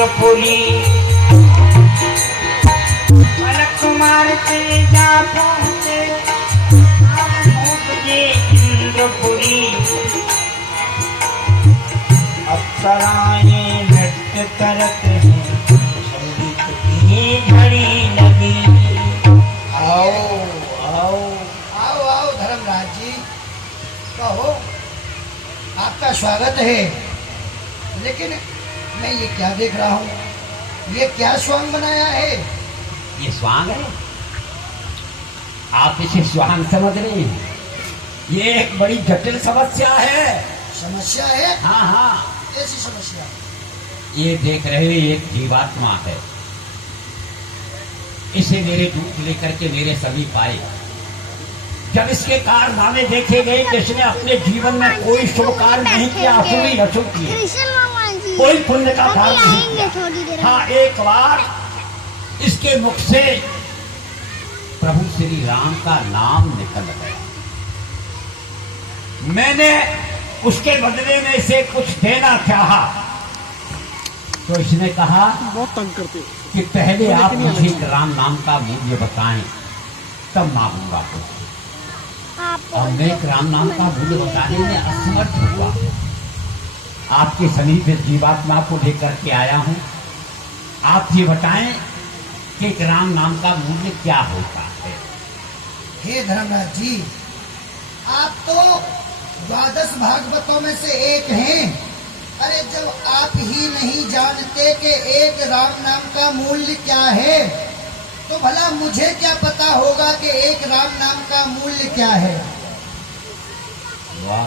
इंद्रपुरी पलक मारते जा पहुंचे इंद्रपुरी। अप्सराएं नृत्य करत हैं संगीत की घड़ी लगी। आओ आओ आओ आओ धर्मराज जी, कहो आपका स्वागत है। लेकिन मैं ये क्या देख रहा हूँ, ये क्या स्वांग बनाया है? ये स्वांग है, आप इसे स्वांग समझ रहे हैं? ये एक बड़ी जटिल समस्या है। समस्या है? हाँ हाँ, ऐसी समस्या? ये देख रहे एक जीवात्मा है, इसे मेरे दूत लेकर के मेरे समीप आए। जब इसके कारनामे देखे गए कि इसने अपने जीवन में कोई शुभ कार्य नहीं किया, अशुभ ही अशुभ किए, कोई पुण्य का कार्य नहीं किया। हाँ, एक बार इसके मुख से प्रभु श्री राम का नाम निकल गया। मैंने उसके बदले में इसे कुछ देना चाहा, तो इसने कहा बहुत तंग करते हो कि पहले आप मुझे राम नाम का मूल्य बताएं, तब मांगूंगा कुछ। और मैं राम नाम का मूल्य बताने में असमर्थ हुआ। आपके समीप इस जीवात्मा को लेकर के आया हूं। आप ये बताएं कि राम नाम का मूल्य क्या होता है। हे धर्मराज जी, आप तो 12 भागवतों में से एक हैं। अरे जब आप ही नहीं जानते कि एक राम नाम का मूल्य क्या है, तो भला मुझे क्या पता होगा कि एक राम नाम का मूल्य क्या है? वाह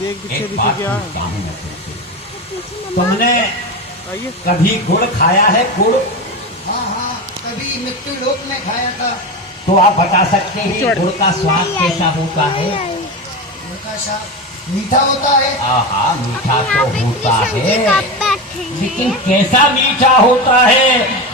देख पीछे एक पीछे बात क्या है? पूछता हूं मैं तुमसे, तुमने आइए कभी गुड़ खाया है? गुड़ हाँ हाँ, कभी मृत्यु लोक में खाया था। तो आप बता सकते हैं गुड़ का स्वाद कैसा होता है? उनका स्वाद मीठा होता है। आहा, मीठा तो होता है, लेकिन कैसा मीठा होता है?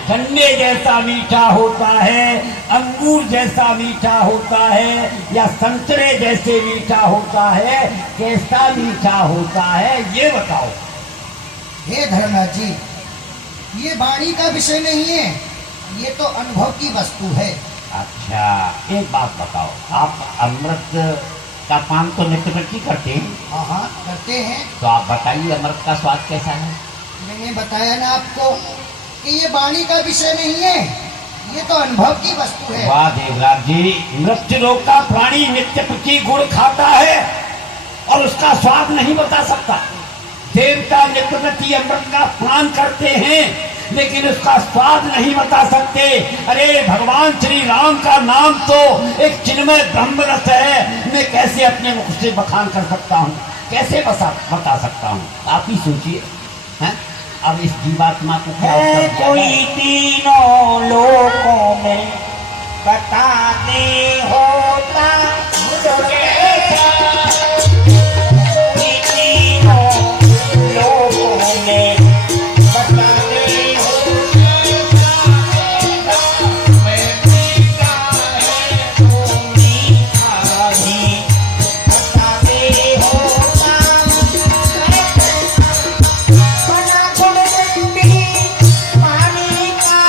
गन्ने जैसा मीठा होता है, अंगूर जैसा मीठा होता है, या संतरे जैसे मीठा होता है? कैसा मीठा होता है ये बताओ। हे धर्मराज जी, ये वाणी का विषय नहीं है, ये तो अनुभव की वस्तु है। अच्छा, एक बात बताओ, आप अमृत का पान तो नित्य प्रति करते हैं? हाँ हाँ, करते हैं। तो आप बताइए अमृत का स्वाद कैसा है? मैंने बताया ना आपको कि ये वाणी का विषय नहीं है, ये तो अनुभव की वस्तु है। वाह देवराज जी, मृत्यु लोक का प्राणी नित्य प्रति गुड़ खाता है और उसका स्वाद नहीं बता सकता। देवता नित्य प्रति अमृत का पान करते हैं, लेकिन उसका स्वाद नहीं बता सकते। अरे भगवान श्री राम का नाम तो एक चिन्मय ब्रह्म रस है, मैं कैसे अपने मुख से बखान कर सकता हूँ, कैसे बता सकता हूँ? आप ही सोचिए। हैं? अब इस जीवात्मा को क्या उत्तर दिया जाए? कोई तीनों लोकों में बताने होता मुझे, कोई तीनों लोकों में बताने होता, मैं मीठा है तो मीठा ही बताने होता। बना गुड़गुंडी पानी का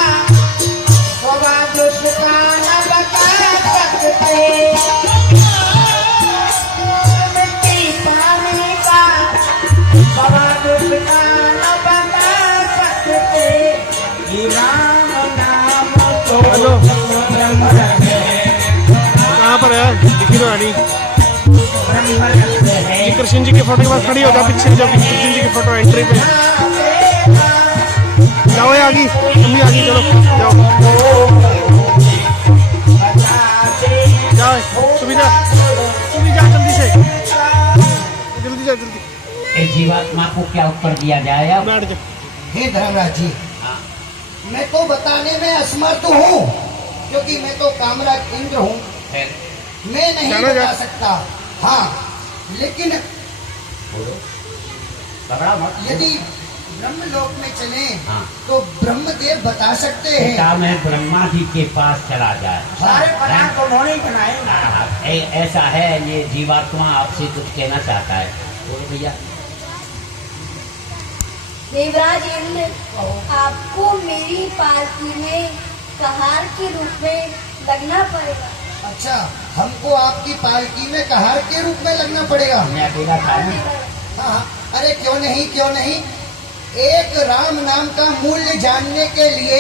स्वाद उसका न बता सकते, मिट्टी पानी का स्वाद उसका न बता सकते। ये राम नाम तो हेलो। ब्रह्म रस है, कहाँ पर है? दिखी तो नहीं। ब्रह्म रस है। ये कृष्ण जी के फोटो के पास खड़ी हो जाओ, पीछे जाओ, कृष्ण जी की फोटो एंट्री पे जाओ। ये आगे, तुम भी आगे चलो, जाओ जाओ, सुविधा सुविधा, जल्दी से जल्दी जा जल्दी। इस जीवात्मा को क्या उत्तर दिया जाए अब? बैठ जा। हे धर्मराज जी, हाँ, मैं तो बताने में असमर्थ हूँ, क्योंकि मैं तो कामराज इंद्र हूँ। फिर मैं नहीं जाना बता जा। सकता। हाँ, लेकिन बोलो, घबरा मत। यदि ब्रह्मलोक में चले हाँ। तो ब्रह्मदेव बता सकते हैं। बेटा मैं ब्रह्मा जी के पास चला जाए। सारे पदार्थ तो उन्होंने ही बनाए ना। ऐसा है, ये जीवात्मा आपसे कुछ कहना चाहता है। बोलो भैया। देवराज इंद्र, आपको मेरी पालकी में कहार के रूप में लगना पड़ेगा। अच्छा, हमको आपकी पालकी में कहार के रूप में लगना पड़ेगा। मैं अकेला था ना। हाँ, अरे क्यों नहीं, क्यों नहीं। एक राम नाम का मूल्य जानने के लिए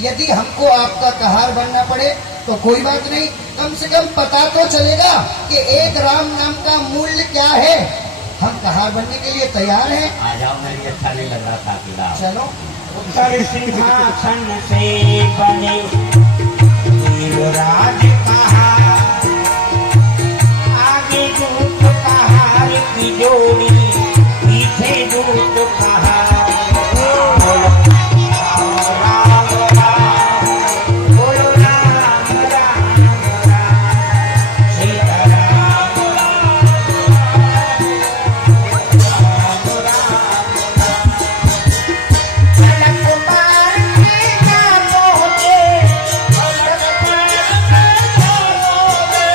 यदि हमको आपका कहार बनना पड़े तो कोई बात नहीं, कम से कम पता तो चलेगा कि एक राम नाम का मूल्य क्या है। हम कहार बनने के लिए तैयार हैं। आ जाओ, मैं भी अच्छा नहीं लग रहा था अकेला। चलो। उत्तर सिंहासन से बने देवराज कहार, आगे दूत कहार की जोड़ी, पीछे दूत कहार। बोलो राम राम, बोलो राम राम राम, सीता राम अलग पार के ना पहुँचे, अलग पार के ना पहुँचे,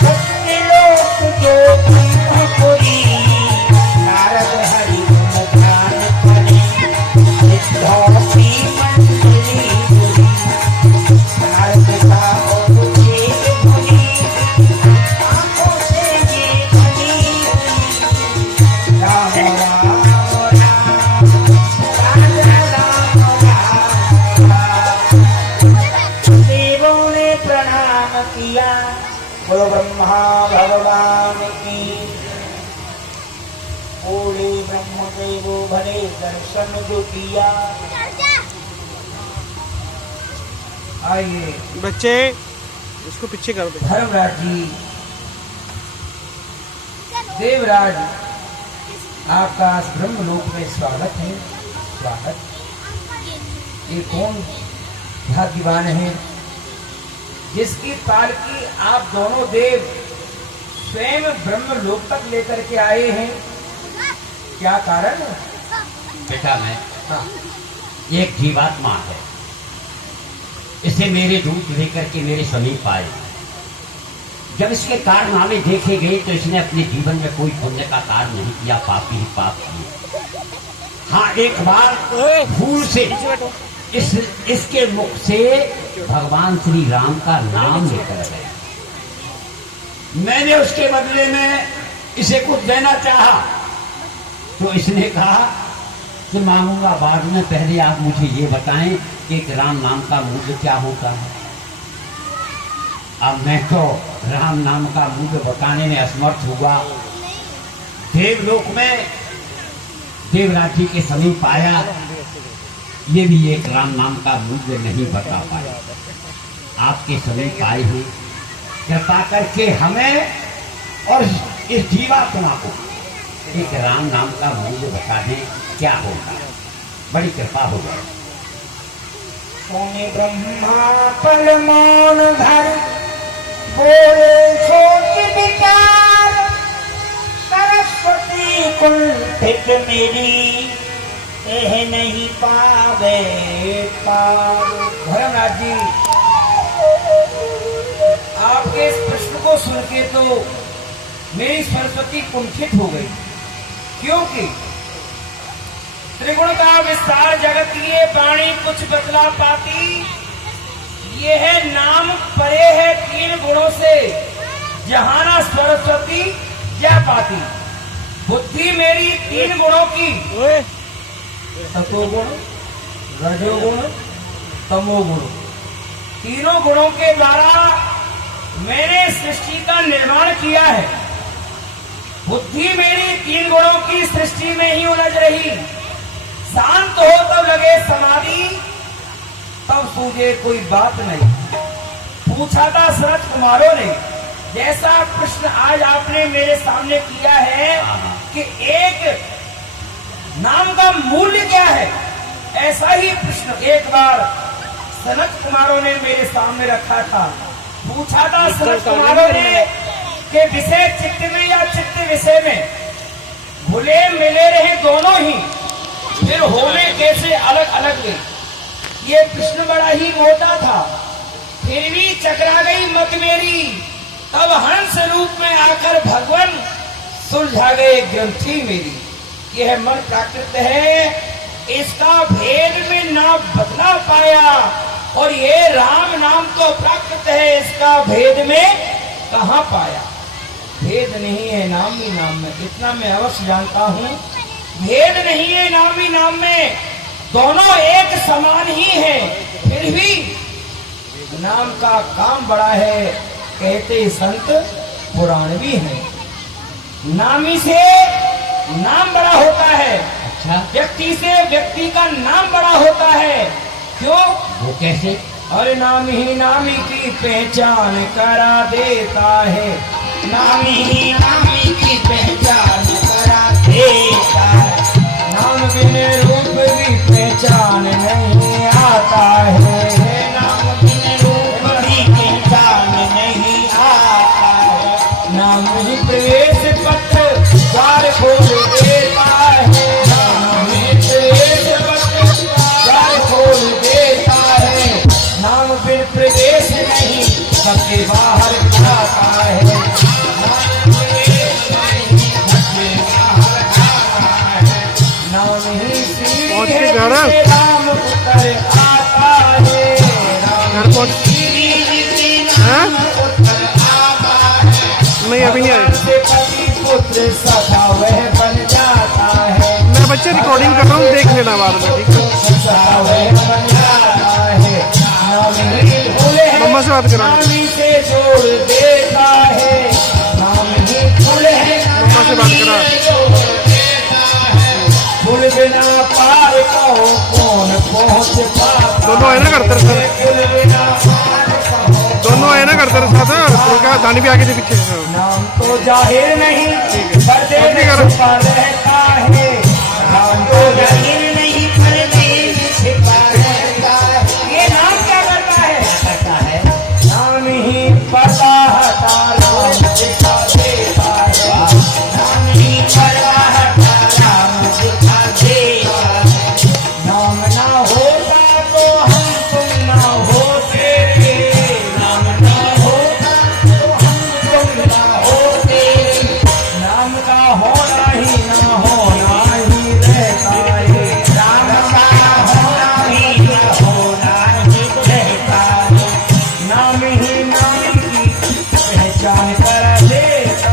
सत्य लोक जो ब्रह्मपुरी, नारद हरि गुण गान करे, सिद्धौती मंडली बुरी, नारद का उपदेश भुली, आँखों से ये भली हुई, राम राम देवों ने प्रणाम किया, बोलो ब्रह्मा भगवान की। बोले ब्रह्मदेवो भले दर्शन जो किया। आइए बच्चे इसको पीछे कर दो। धर्मराज जी, देवराज, आकाश ब्रह्मलोक में स्वागत है, स्वागत। ये कौन भाग्यवान है जिसकी पालकी आप दोनों देव स्वयं ब्रह्मलोक तक लेकर के आए हैं? क्या कारण है? बेटा, मैं एक जीवात्मा है, इसे मेरे दूत लेकर के मेरे समीप आए। जब इसके कारनामे देखे गए तो इसने अपने जीवन में कोई पुण्य का कार्य नहीं किया, पापी ही पाप किए। हाँ, एक बार भूल से इसके मुख से भगवान श्री राम का नाम निकल गया। मैंने उसके बदले में इसे कुछ देना चाहा तो इसने कहा कि मांगूंगा बाद में, पहले आप मुझे ये बताएं कि एक राम नाम का मूल्य क्या होता है। अब मैं तो राम नाम का मूल्य बताने में असमर्थ हुआ। देवलोक में देवराज जी के समीप आया, ये भी एक राम नाम का मूल्य नहीं बता पाया। आपके समीप आए हैं, कृपा करके हमें और इस जीवात्मा को एक राम नाम का मूल्य बता दें, क्या होगा, बड़ी कृपा हो जाए। सोने ब्रह्मा पल मौन धर, बोले सोच विचार, सरस्वती कुंठित मेरी, कह नहीं पावे पार। धर्मराज जी, आपके इस प्रश्न को सुन के तो मेरी सरस्वती कुंठित हो गई, क्योंकि त्रिगुण का विस्तार जगत ये वाणी कुछ बतला पाती। ये है नाम परे है 3 गुणों से, जहाना सरस्वती जा पाती। बुद्धि मेरी 3 गुणों की, सतोगुण, रजोगुण, तमोगुण, तीनों गुणों के द्वारा मैंने सृष्टि का निर्माण किया है। बुद्धि मेरी 3 गुणों की सृष्टि में ही उलझ रही। शांत हो तब लगे समाधि, तब सूझे कोई बात नहीं। पूछा था शरद कुमारों ने, जैसा प्रश्न आज आपने मेरे सामने किया है कि एक नाम का मूल्य क्या है, ऐसा ही प्रश्न एक बार सनत कुमारों ने मेरे सामने रखा था। पूछा था सनत कुमारों ने कि विषय चित्त में या चित्त विषय में घुले मिले रहे दोनों ही, फिर होने कैसे अलग अलग गए। ये प्रश्न बड़ा ही मोटा था, फिर भी चकरा गई मत मेरी। तब हंस रूप में आकर भगवान सुलझा गए ग्रंथि मेरी। यह मन प्राकृत है, इसका भेद में ना बदला पाया, और ये राम नाम तो प्राकृत है, इसका भेद में कहाँ पाया। भेद नहीं है नाम ही नाम में, इतना मैं अवश्य जानता हूँ। भेद नहीं है नाम ही नाम में, दोनों एक समान ही है, फिर भी नाम का काम बड़ा है, कहते संत पुराण भी है। नामी से नाम बड़ा होता है, अच्छा, व्यक्ति से व्यक्ति का नाम बड़ा होता है। क्यों? वो कैसे? अरे नाम ही नामी की पहचान करा देता है, नाम ही नामी की पहचान करा देता है, नाम बिन रूप भी पहचान नहीं आता है, नाम बिन रूप भी पहचान नहीं आता है, नाम ही प्रवेश पत्र द्वार खोल देता है, नाम ही प्रवेश पत्र द्वार खोल देता है, नाम बिन प्रवेश नहीं सबके बाहर जाता है, नाम प्रवेश नहीं सबके बाहर जाता है, नाम ही सीढ़ी है जिसे राम उतर आता है, नाम ही सीढ़ी जिसे राम उतर आता है, नहीं अभी नहीं आए। से पति पुत्र सखा वह बन जाता है, मैं बच्चे रिकॉर्डिंग कर रहा हूँ, देख लेना बाद में, ठीक है? सखा वह बन जाता है, नाम ही भूले है, मम्मा से बात करो। नाम ही से जोड़ देता है, नाम ही भूले है, मम्मा से बात करा। फूल बिना पार कहो कौन पहुँच पाता, दोनों है ना करते रहे सर, फूल बिना पार कहो, दोनों है ना करते रहे साथ है, और क्या दानी भी आगे से पीछे है। नाम तो जाहिर नहीं पर्दे में छुपा रहता है, नाम तो जाहिर नहीं पर्दे में छिपा रहता है, ये नाम क्या करता है? नाम ही पर्दा हटा राम दिखा देता है, नाम ही पर्दा हटा राम दिखा देता है, नाम ना होता तो हम तुम ना होते, नाम ना होता तो हम तुम ना होते, नाम का होना ही ना होना ही रहता है, नाम का होना ही ना होना ही रहता है, नाम ही नाम की पहचान कर देता।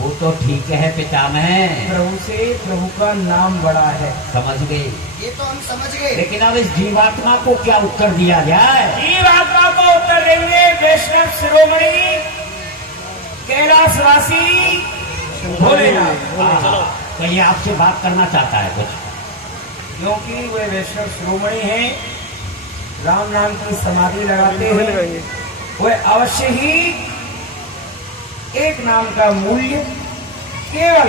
वो तो ठीक है पिता में, प्रभु से प्रभु का नाम बड़ा है। समझ गए, ये तो हम समझ गए। लेकिन अब इस जीवात्मा को क्या उत्तर दिया जाए? जीवात्मा को उत्तर देंगे वैष्णव शिरोमणि कैलाशवासी भोलेनाथ, तो ये आपसे बात करना चाहता है कुछ? क्योंकि वे वैष्णव शिरोमणि हैं, राम नाम की समाधि लगाते वही हैं, लगाएंगे। वे अवश्य ही एक नाम का मूल्य केवल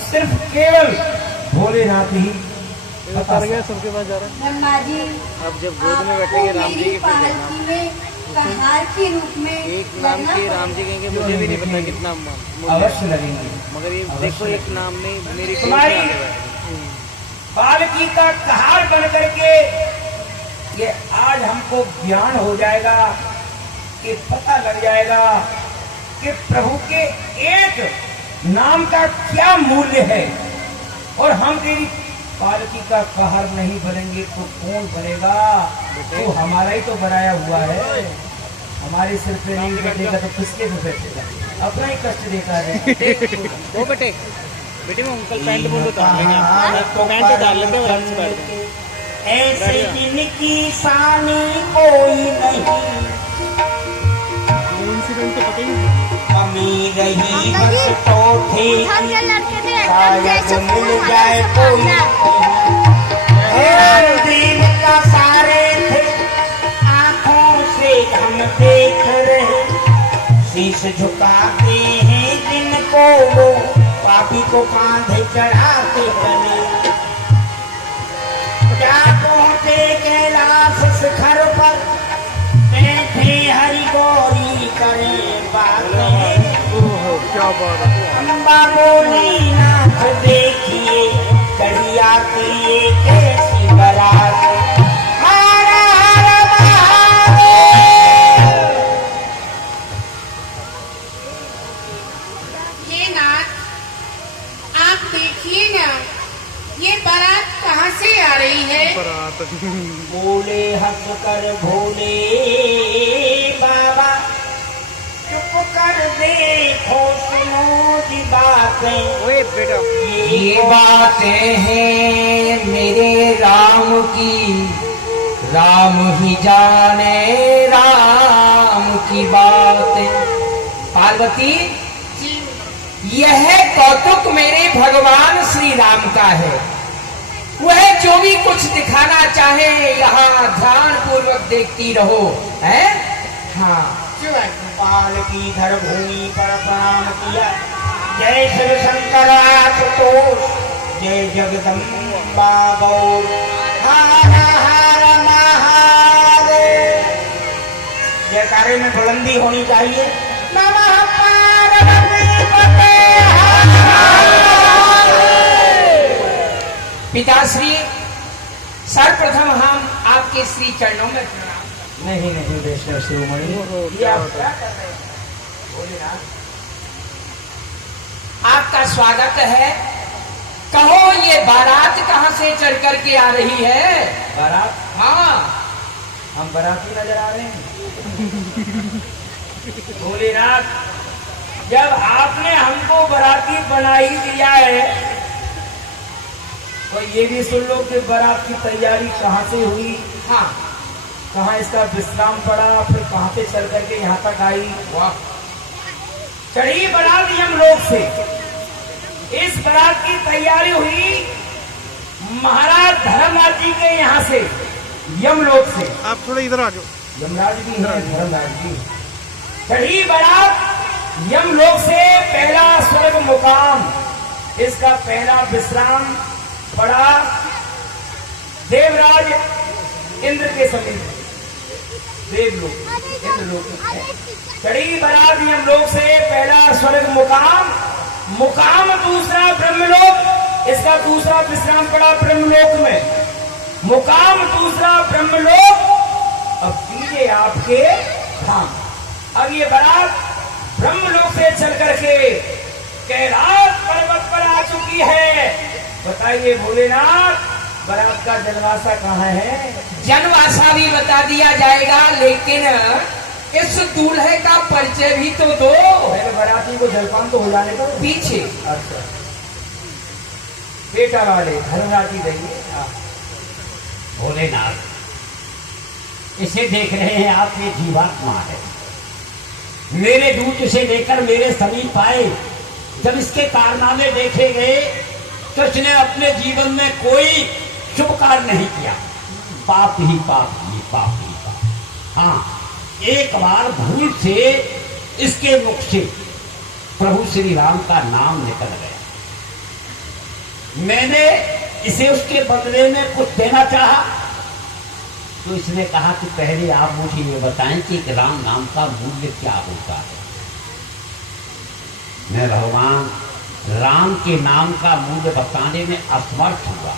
सिर्फ केवल भोलेनाथ ही बता उतर गया, सबके पास जा रहा है। ब्रह्मा जी, अब जब गोद में आपको बैठेंगे राम जी मेरी के फिर जाना। पालकी में कहार के रूप में एक नाम लगना के राम जी कहेंगे, मुझे भी नहीं पता कितना मूल्य अवश्य है। लगेंगे। मगर ये देखो एक नाम में मेरी गोद में तुम्हारी आके बैठे। पालकी का कहार बन करके ये आज हमको ज्ञान हो जाएगा, कि पता लग जाएगा कि प्रभु के एक नाम का क्या मूल्य है, और हम तेरी पालकी का कहार नहीं बनेंगे तो कौन बनेगा? तो हमारा ही तो बनाया हुआ है, हमारे सिर पे नहीं बैठेगा तो किसके पे बैठेगा? अपना ही कष्ट देता है। वो बेटे बेटे मैं अंकल पैंट बोल उतार लेंगे, पैंट उतार लेते हैं, आराम से बैठ जाओ। ऐसे जिनकी शानी कोई नहीं, इंसिडेंट तो पता ही नहीं। अमीर ही बस तो ठीक, हम के लड़के थे एकदम शायद जैसे मिल फूल जाए हमारे कोई। सामने। हे दिन का सारे थे, आंखों से हम देख रहे, शीश झुकाते हैं जिनको वो, पापी को कांधे चढ़ाते चले, क्या पहुंचे कैलाश शिखर पर, बैठे हरि गौरी करें बातें, ओहो क्या बात है। अम्बा बोली नाथ देखिए कहीं आती ये कैसी बारात, हर हर महादेव। ये नाथ आप देखिए ना, कर भोले बाबा, चुप कर देखो सुनो जी बातें। ओए बेटा ये बातें हैं मेरे राम की, राम ही जाने राम की बातें। पार्वती, यह कौतुक मेरे भगवान श्री राम का है। वह जो भी कुछ दिखाना चाहे यहाँ ध्यान पूर्वक देखती रहो, है? हाँ। पाल की धर भूमि पर प्रणाम किया, जय शिव शंकर आशुतोष, जय जगदम्बा गौर, हर हर महादेव। जयकारे में बुलंदी होनी चाहिए। नमः पार्वती पते। पिताश्री, सर्वप्रथम हम आपके श्री चरणों में प्रणाम। नहीं नहीं वैष्णव शिरोमणि, ये आप क्या कर रहे हैं? बोले ना, आपका स्वागत है। कहो ये बारात कहाँ से चढ़ करके आ रही है? बारात? हाँ, हम बाराती नजर आ रहे हैं। भोलेनाथ, जब आपने हमको बाराती बना ही दिया है, तो ये भी सुन लो कि बारात की तैयारी कहाँ से हुई, हाँ, कहाँ इसका विश्राम पड़ा, फिर कहाँ से चल करके यहाँ तक आई। वाह, चढ़ी बारात यमलोक से। इस बारात की तैयारी हुई महाराज धर्मराज जी के यहाँ से, यमलोक से। आप थोड़ा इधर आ जाओ। यमराज भी है, धर्मराज जी। चढ़ी बारात यमलोक से, पहला स्वर्ग मुकाम, इसका पहला विश्राम पड़ा देवराज इंद्र के समीप, देवलोक, इंद्रलोक। चढ़ी बारात यमलोक से, पहला स्वर्ग मुकाम, मुकाम दूसरा ब्रह्मलोक, इसका दूसरा विश्राम पड़ा ब्रह्मलोक में, मुकाम दूसरा ब्रह्मलोक। अब पीछे आपके धाम। अब ये बारात ब्रह्मलोक से चल करके कैलाश पर्वत पर आ चुकी है। बताइए भोलेनाथ, बारात का जनवासा कहाँ है? जनवासा भी बता दिया जाएगा, लेकिन इस दूल्हे का परिचय भी तो दो। पहले बाराती को जलपान तो हो जाने दो। पीछे अच्छा, बेटा वाले धर्मराजी देंगे। भोलेनाथ, इसे देख रहे हैं आप, ये जीवात्मा है। मेरे दूत से लेकर मेरे समीप आए, जब इसके कारनामे देखे गए तो इसने अपने जीवन में कोई शुभ कार्य नहीं किया, पाप ही पाप किए, पाप ही पाप। हाँ, एक बार भूल से इसके मुख से प्रभु श्री राम का नाम निकल गया। मैंने इसे उसके बदले में कुछ देना चाहा, तो इसने कहा कि पहले आप मुझे ये बताएं कि राम नाम का मूल्य क्या होता है। मैं भगवान राम के नाम का मूल्य बताने में असमर्थ हुआ।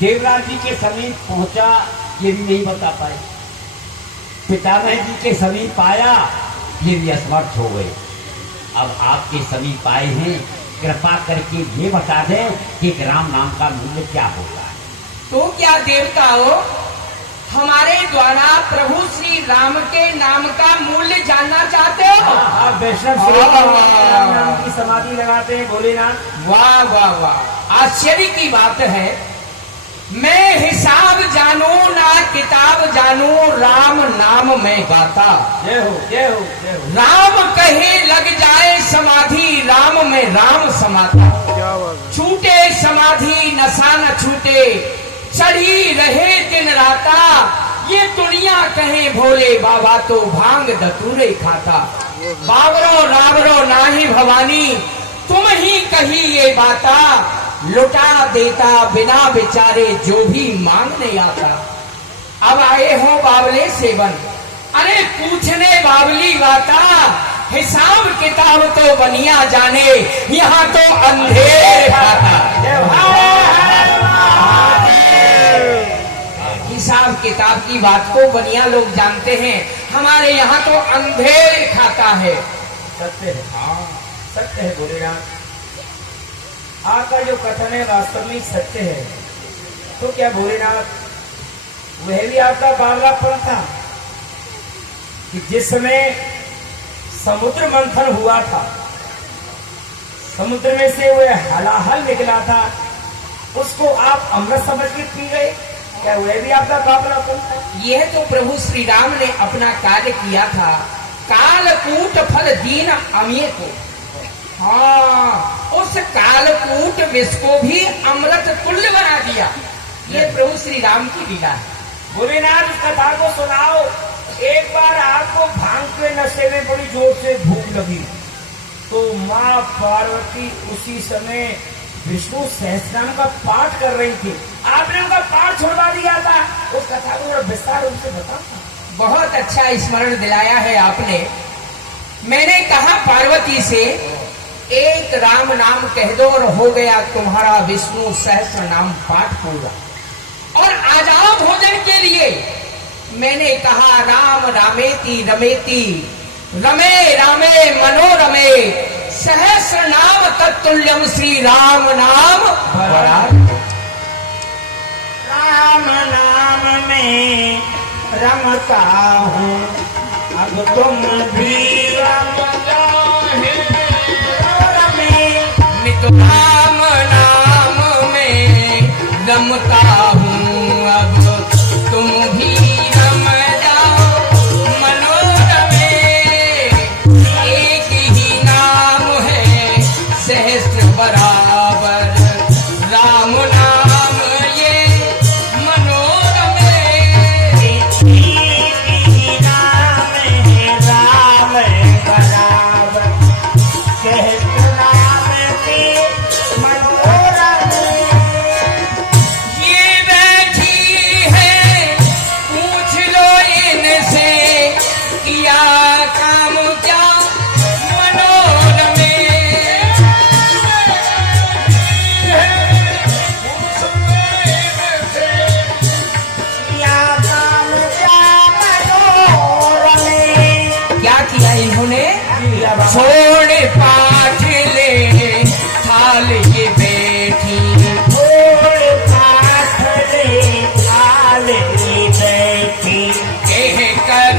देवराज जी के समीप पहुंचा, ये भी नहीं बता पाए। पितामह जी के समीप आया, ये भी असमर्थ हो गए। अब आपके समीप आए हैं, कृपा करके ये बता दें कि राम नाम का मूल्य क्या होता है। तो क्या देवताओं, हमारे द्वारा प्रभु श्री राम के नाम का मूल्य जानना चाहते हो? आप वैष्णव नाम की समाधि लगाते हैं भोलेनाथ। वाह वाह वाह, आश्चर्य की बात है। मैं हिसाब जानू ना किताब जानू, राम नाम में गाता। जय हो जय हो जय हो। राम कहे लग जाए समाधि, राम में राम समाता। छूटे समाधि नशा न छूटे, चढ़ी रहे दिन राता। ये दुनिया कहे भोले बाबा तो भांग धतूरे खाता। बावरो रावरो नाही भवानी, तुम ही कही ये बाता। लुटा देता बिना बेचारे जो भी मांगने आता। अब आए हो बावले सेवन, अरे पूछने बावली बाता। हिसाब किताब तो बनिया जाने, यहाँ तो अंधेर खाता। हिसाब किताब की बात को बनिया लोग जानते हैं, हमारे यहाँ तो अंधेर खाता है। सत्य है, हाँ सत्य है भोलेनाथ। आपका जो कथन है वास्तव में सत्य है। तो क्या भोलेनाथ, वह भी आपका बावलापन था कि जिस समय समुद्र मंथन हुआ था, समुद्र में से वह हलाहल निकला था, उसको आप अमृत समझ के पी गए। क्या वह भी आपका बावलापन था? यह तो प्रभु श्री राम ने अपना कार्य किया था। कालकूट फल दीन अमिय को, हाँ, उस कालकूट विष को भी अमृत तुल्य बना दिया। ये प्रभु श्री राम की लीला है। भोलेनाथ, इस कथा को सुनाओ। एक बार आपको भांग के नशे में बड़ी जोर से भूख लगी, तो माँ पार्वती उसी समय विष्णु सहस्रनाम का पाठ कर रही थी, आपने उनका पाठ छुड़वा दिया था। उस कथा को थोड़ा विस्तार रूप से बताओ। बहुत अच्छा स्मरण दिलाया है आपने। मैंने कहा पार्वती से, एक राम नाम कह दो और हो गया तुम्हारा विष्णु सहस्र नाम पाठ पूरा, और आ जाओ भोजन के लिए। मैंने कहा राम रामेति रमेति रमे रामे मनोरमे सहस्र नाम तत्तुल्यम श्री राम नाम बराबर। राम नाम में रमता हूँ, अब तुम भी रम जाओ रमे। मैं तो राम नाम में रमता हूँ, अब तुम भी रम जाओ मनोरमे। एक ही नाम है सहस्र बराबर, राम नाम ये मनोरमे। राम है राम बराबर, सहस्र नाम के मनोरम। ये बैठी है, पूछ लो इनसे, किया काम क्या मनोरमे। क्या किया इन्होंने? छोड़ पाठ ले थाल ये बैठी, कह कर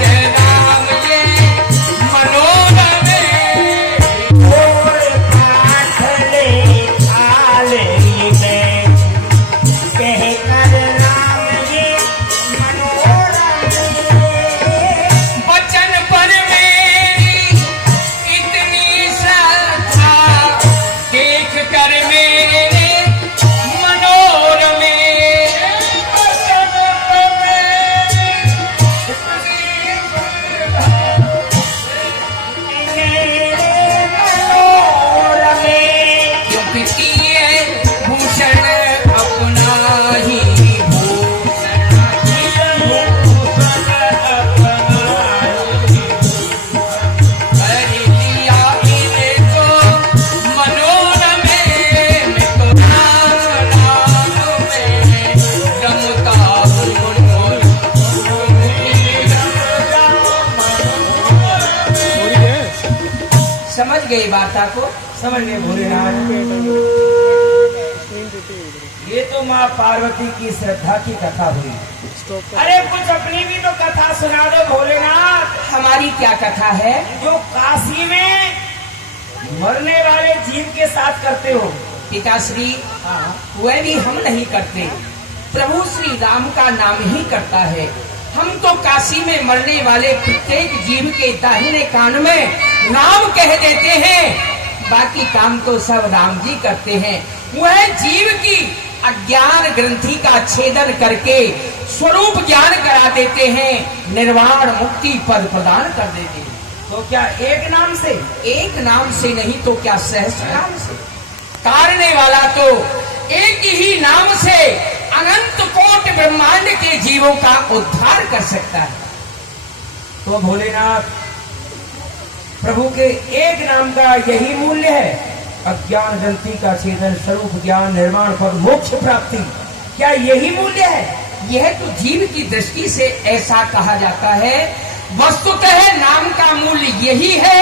राम ये मनोरमे। वचन पर मेरी इतनी श्रद्धा, देख कर मेरे मनोरमे। क्योंकि किए भूषण अपना ही भूषण, कर लिया इनको मनोरमे। मैं तो राम नाम में रमता हूँ, समझ गई वार्ता को? समझ गए भोलेनाथ। ये तो माँ पार्वती की श्रद्धा की कथा हुई। अरे कुछ अपनी भी तो कथा सुना दो भोलेनाथ। हमारी क्या कथा है? जो काशी में मरने वाले जीव के साथ करते हो। पिताश्री, वह भी हम नहीं करते, प्रभु श्री राम का नाम ही करता है। हम तो काशी में मरने वाले प्रत्येक जीव के दाहिने कान में राम कह देते हैं, बाकी काम तो सब राम जी करते हैं। वह जीव की अज्ञान ग्रंथि का छेदन करके स्वरूप ज्ञान करा देते हैं, निर्वाण मुक्ति पद प्रदान कर देते हैं। तो क्या एक नाम से? एक नाम से नहीं तो क्या सहस्र नाम से? तारने वाला तो एक ही नाम से अनंत कोट ब्रह्मांड के जीवों का उद्धार कर सकता है। तो भोलेनाथ, प्रभु के एक नाम का यही मूल्य है, अज्ञान ग्रंथि का छेदन, स्वरूप ज्ञान, निर्माण पद, मोक्ष प्राप्ति। क्या यही मूल्य है? यह तो जीव की दृष्टि से ऐसा कहा जाता है। वस्तुतः नाम का मूल्य यही है,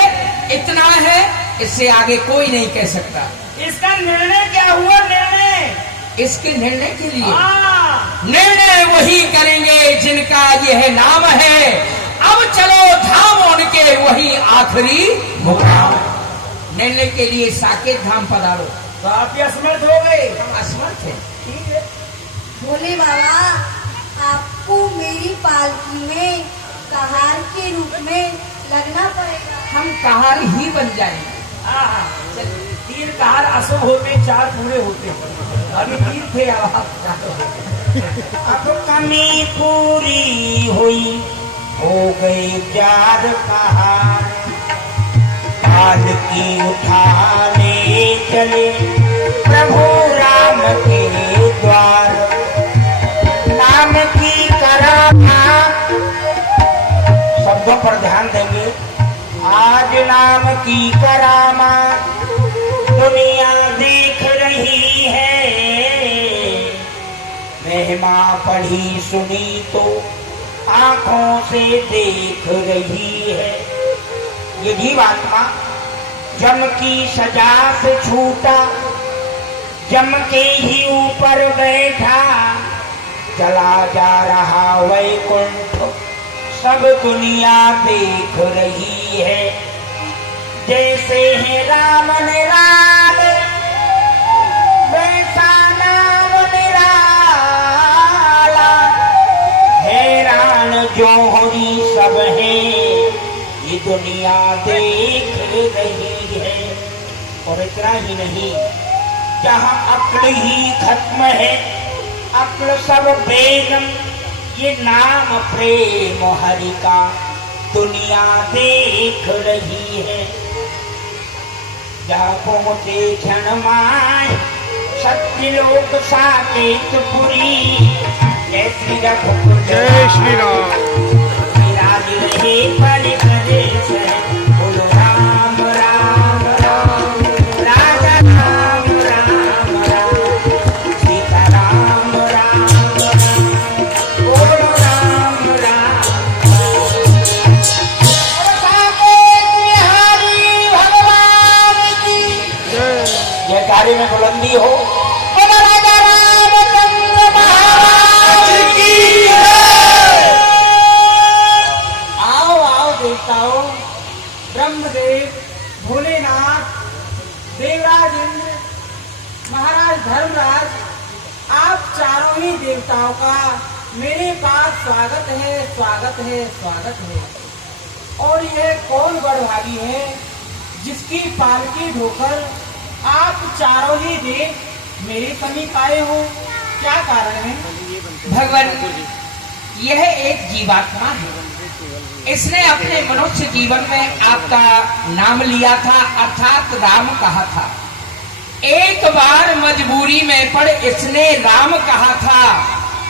इतना है, इससे आगे कोई नहीं कह सकता। इसका निर्णय क्या हुआ? निर्णय इसके निर्णय के लिए हाँ, निर्णय वही करेंगे जिनका यह नाम है। अब चलो धाम उनके वही आखिरी मुकाम। निर्णय के लिए साकेत धाम पधारो। तो आप भी असमर्थ हो गए। हम असमर्थ हैं। ठीक है। भोले बाबा, आपको मेरी पालकी में कहार के रूप में लगना पड़ेगा। हम कहार ही बन जाएंगे। हाँ, 3 कहार अशुभ होते, 4 पूरे होते। अभी 3 थे, अब आप 4 हो गए। अब कमी पूरी हुई, हो गई 4 कहार। पालकी उठाने चले प्रभु राम के द्वार। नाम की करामा, शब्दों पर ध्यान देंगे। आज नाम की करामा दुनिया देख रही है। महिमा पढ़ी सुनी तो आंखों से देख रही है। ये जीवात्मा जम की सजा से छूटा, जम के ही ऊपर बैठा, चला जा रहा वैकुंठ, सब दुनिया देख रही है। जैसे है राम निराल, वैसा नाम निराला। हैरान जोहरी सब है, ये दुनिया देख रही है। और इतना ही नहीं, जहाँ अक्ल ही खत्म है, अक्ल सब बेगम, ये नाम प्रेम हरि का दुनिया देख रही है। जा पहुँचे क्षण माय सत्यलोक साकेतपुरी। जय श्री राम, जय श्री राम। विराज रहे पल प्रदेश, बोलो राम राम राम, राजा राम राम राम, सीता राम राम राम, बोलो राम राम। साकेत बिहारी भगवान की जय। कार्य में बुलंदी हो। बोलो राजा रामचंद्र महाराज की जय। आओ आओ देवताओं, ब्रह्मदेव, भोलेनाथ, देवराज इंद्र, महाराज धर्मराज, आप चारों ही देवताओं का मेरे पास स्वागत है, स्वागत है, स्वागत है। और यह कौन बड़भागी है जिसकी पालकी ढोकर आप चारों ही देव मेरे समीप आए हो? क्या कारण है? भगवान, यह एक जीवात्मा है। इसने अपने मनुष्य जीवन में आपका नाम लिया था, अर्थात राम कहा था। एक बार मजबूरी में पड़ इसने राम कहा था।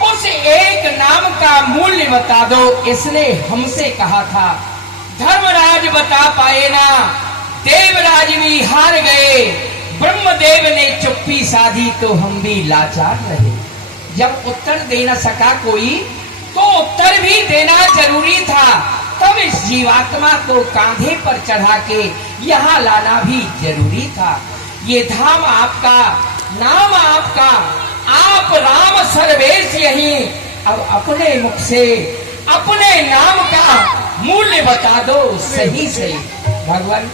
उस एक नाम का मूल्य बता दो, इसने हमसे कहा था। धर्मराज बता पाए ना, देवराज भी हार गए। ब्रह्मदेव ने चुप्पी साधी तो हम भी लाचार रहे। जब उत्तर दे न सका कोई, तो उत्तर भी देना जरूरी था। तब इस जीवात्मा को कांधे पर चढ़ा के यहाँ लाना भी जरूरी था। ये धाम आपका, नाम आपका, आप राम सर्वेश यही। अब अपने मुख से अपने नाम का मूल्य बता दो सही सही। भगवान,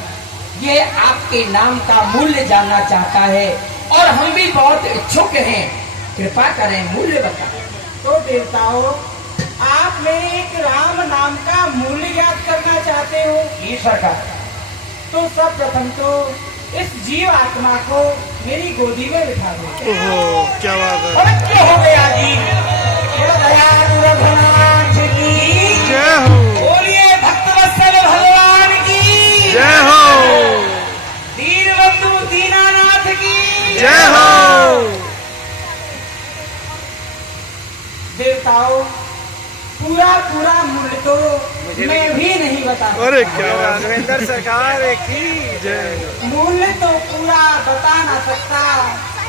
ये आपके नाम का मूल्य जानना चाहता है और हम भी बहुत इच्छुक हैं। कृपा करें, मूल्य बताएं। तो देवताओं, आप मेरे एक राम नाम का मूल्य याद करना चाहते हो? जी सरकार। तो सर्वप्रथम तो इस जीव आत्मा को मेरी गोदी में बिठा दो। ओहो, क्या बात है। पवित्र हो गया जी। दयालु रघुनाथ की जय हो, बोलिए भक्तवत्सल भगवान की जय हो, दीनबंधु दीनानाथ की जय हो। देवताओं, पूरा मूल्य तो मैं भी नहीं बता सकता। अरे क्या बात है। राघवेंद्र सरकार की जय। मूल्य तो पूरा बता ना सकता,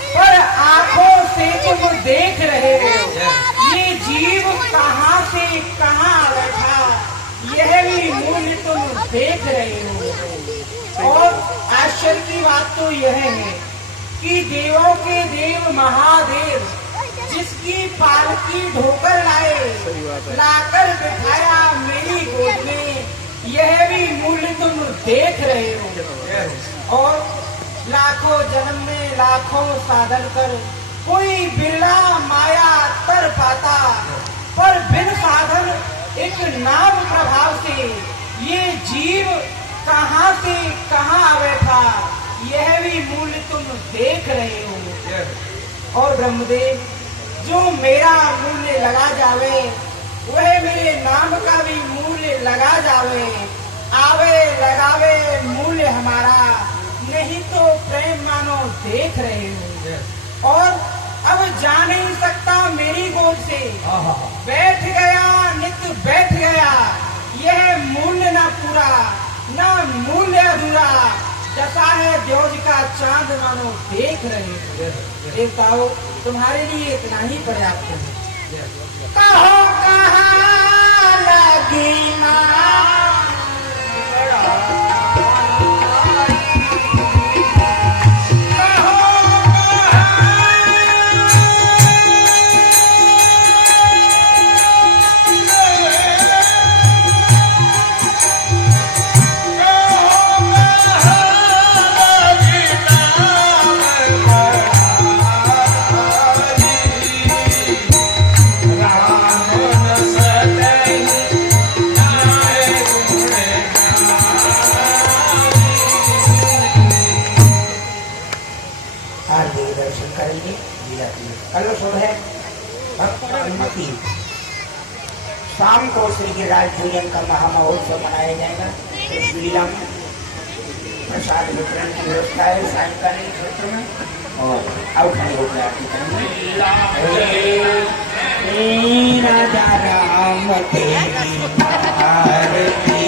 पर आंखों से तुम देख रहे हो ये जीव कहाँ से कहाँ बैठा, यह भी मूल्य तुम देख रहे हो। और आश्चर्य की बात तो यह है कि देवों के देव महादेव जिसकी पालकी ढोकर लाए, लाकर बिठाया मेरी गोद में, यह भी मूल्य तुम देख रहे हो। और लाखों जन्म में लाखों साधन कर कोई बिरला माया तर पाता, पर बिन साधन एक नाम प्रभाव से ये जीव कहाँ से कहाँ बैठा, यह भी मूल्य तुम देख रहे हो। और ब्रह्मदेव, जो मेरा मूल्य लगा जावे, वह मेरे नाम का भी मूल्य लगा जावे। आवे लगावे मूल्य हमारा, नहीं तो प्रेम मानो देख रहे हो। और अब जा नहीं सकता मेरी गोद से, बैठ गया नित बैठ गया, यह मूल्य ना पूरा ना मूल्य अधूरा, जैसा है द्योज का चांद मानो देख रहे हो। देवताओं, तुम्हारे लिए इतना ही पर्याप्त है। कहो कहाँ लगी माँ, कल सुबह भक्त अनुमति शाम को श्री गिरिराज पूजन का महामहोत्सव मनाया जाएगा। इस लीला में प्रसाद वितरण की व्यवस्था है सायंकालीन क्षेत्र में, और अवखंड होकर आरती करेंगे। राजा राम तेरी आरती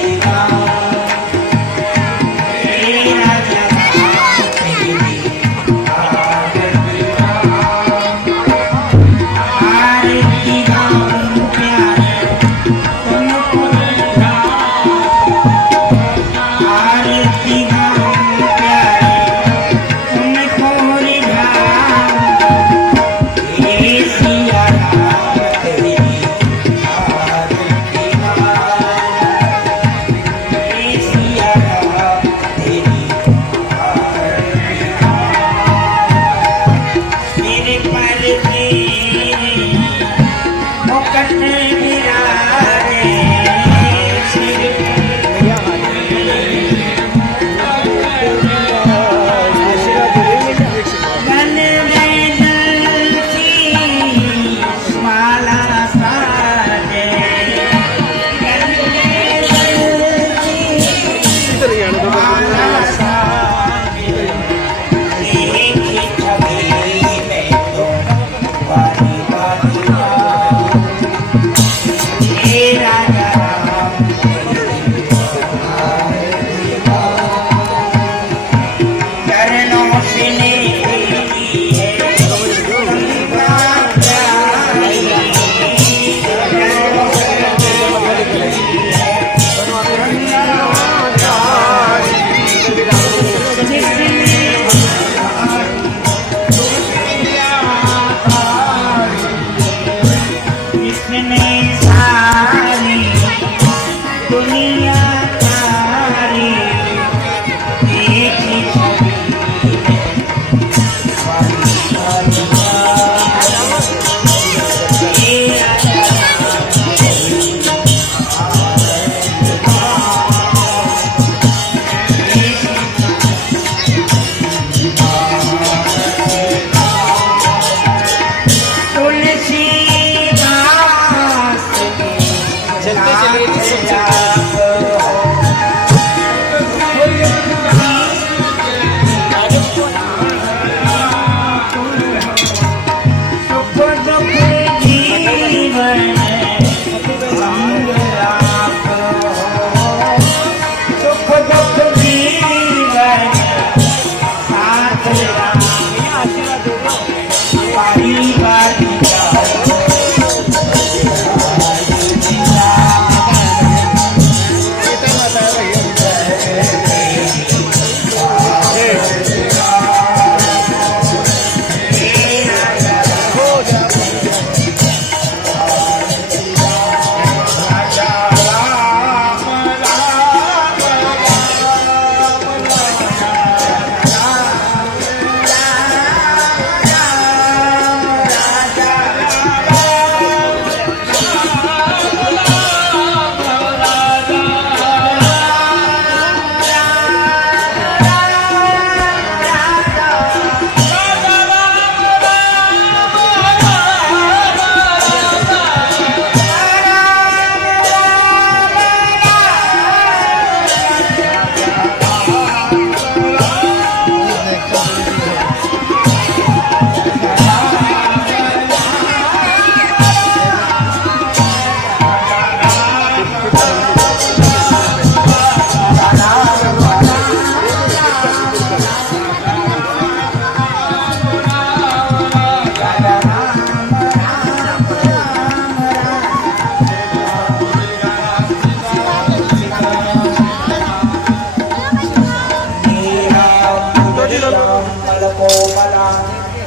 कोमला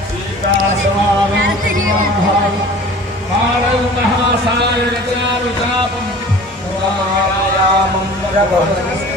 सीतासमानम् कालं महासारचारुचापं रामं रघुवंशं